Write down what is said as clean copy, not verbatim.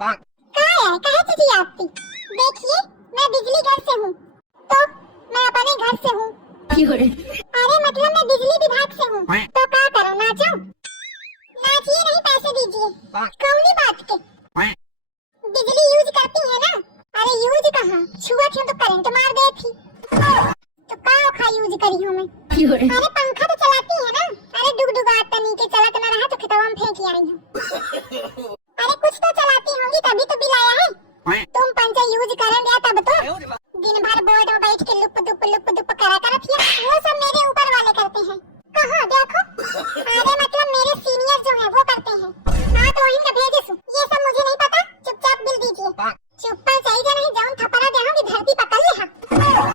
कहाँ है, कहाँ चली आपकी? देखिए मैं बिजली घर से हूँ, तो मैं अपने घर से हूँ। अरे मतलब मैं बिजली विभाग से हूँ, तो क्या करो, नाचो? नाचिए नहीं, पैसे दीजिए। कौनी बात के? बिजली यूज करती है ना? अरे यूज कहाँ, छुआ थी तो करंट मार दे थी। तो का यूज करी हूँ मैं? अरे पंखा तो चलाती है ना? अरे डुगडुगात तनी के चलत ना रहा तो खेतवा में फेंक आई हूँ। अरे कुछ तो चलाती होंगी तभी तो बिल आया है। तुम पंचा यूज करन दिया तब तो दिन भर बोर्ड में बैठ के लुप दुप करा करत है। वो सब मेरे ऊपर वाले करते हैं। कहाँ देखो? अरे मतलब मेरे सीनियर जो है वो करते हैं। हाँ तो इनका भेजे सु, ये सब मुझे नहीं पता, चुपचाप बिल दीजिए। चुप पर चाहिए नहीं, जाऊं थपड़ा देहूंगी, धरती पकड़ ले। हाँ